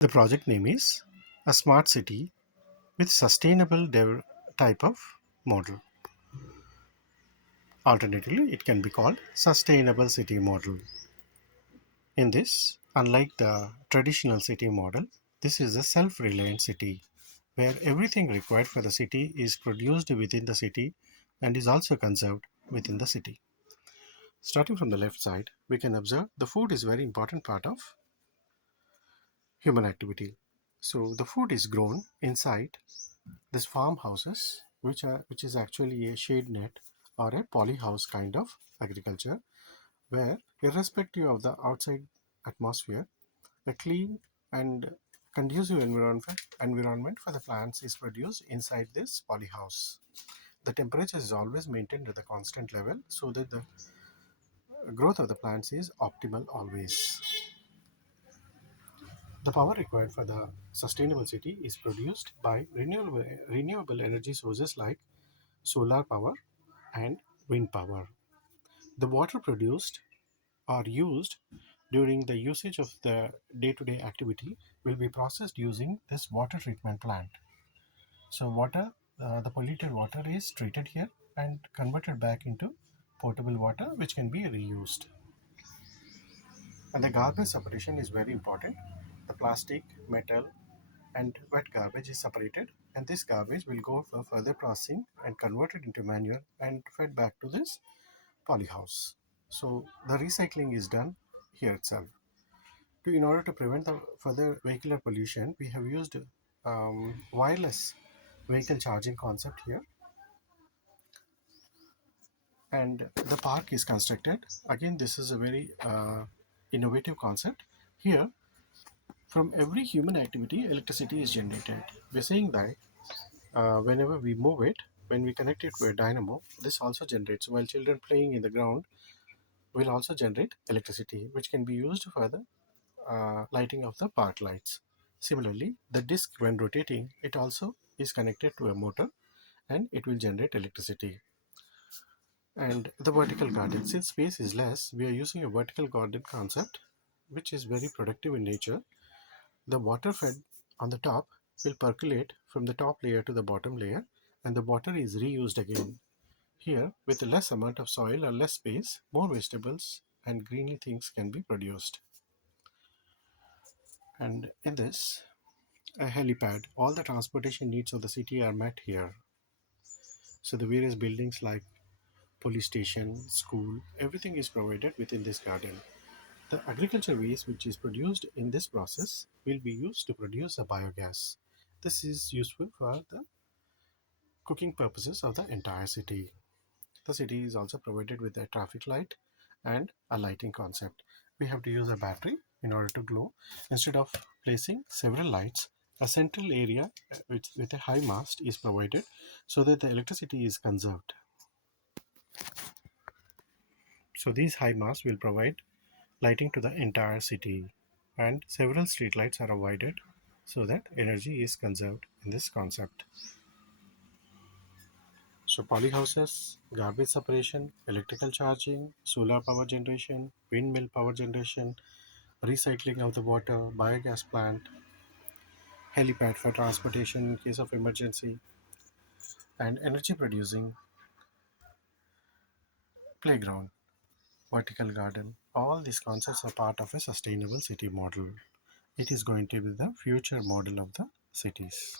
The project name is a smart city with sustainable type of model. Alternatively, it can be called sustainable city model. In this, unlike the traditional city model, this is a self-reliant city where everything required for the city is produced within the city and is also conserved within the city. Starting from the left side, we can observe the food is very important part of human activity. So the food is grown inside these farmhouses, which is actually a shade net or a polyhouse kind of agriculture, where irrespective of the outside atmosphere, a clean and conducive environment for the plants is produced inside this polyhouse. The temperature is always maintained at the constant level so that the growth of the plants is optimal always. The power required for the sustainable city is produced by renewable energy sources like solar power and wind power. The water produced or used during the usage of the day-to-day activity will be processed using this water treatment plant. So the polluted water is treated here and converted back into potable water which can be reused. And the garbage separation is very important. The plastic, metal, and wet garbage is separated, and this garbage will go for further processing and converted into manure and fed back to this polyhouse. So the recycling is done here itself. In order to prevent the further vehicular pollution, we have used wireless vehicle charging concept here, and the park is constructed. Again, this is a very innovative concept. Here, from every human activity, electricity is generated. We're saying that whenever we move it, when we connect it to a dynamo, this also generates. While children playing in the ground will also generate electricity, which can be used for the lighting of the park lights. Similarly, the disc, when rotating, it also is connected to a motor and it will generate electricity. And the vertical garden, since space is less, we are using a vertical garden concept, which is very productive in nature. The water fed on the top will percolate from the top layer to the bottom layer, and the water is reused again. Here, with a less amount of soil or less space, more vegetables and greeny things can be produced. And in this, a helipad, all the transportation needs of the city are met here. So the various buildings like police station, school, everything is provided within this garden. The agriculture waste which is produced in this process will be used to produce a biogas. This is useful for the cooking purposes of the entire city. The city is also provided with a traffic light and a lighting concept. We have to use a battery in order to glow. Instead of placing several lights, a central area with a high mast is provided so that the electricity is conserved. So these high masts will provide lighting to the entire city, and several street lights are avoided so that energy is conserved in this concept. So polyhouses, garbage separation, electrical charging, solar power generation, windmill power generation, recycling of the water, biogas plant, helipad for transportation in case of emergency, and energy producing playground, vertical garden. All these concepts are part of a sustainable city model. It is going to be the future model of the cities.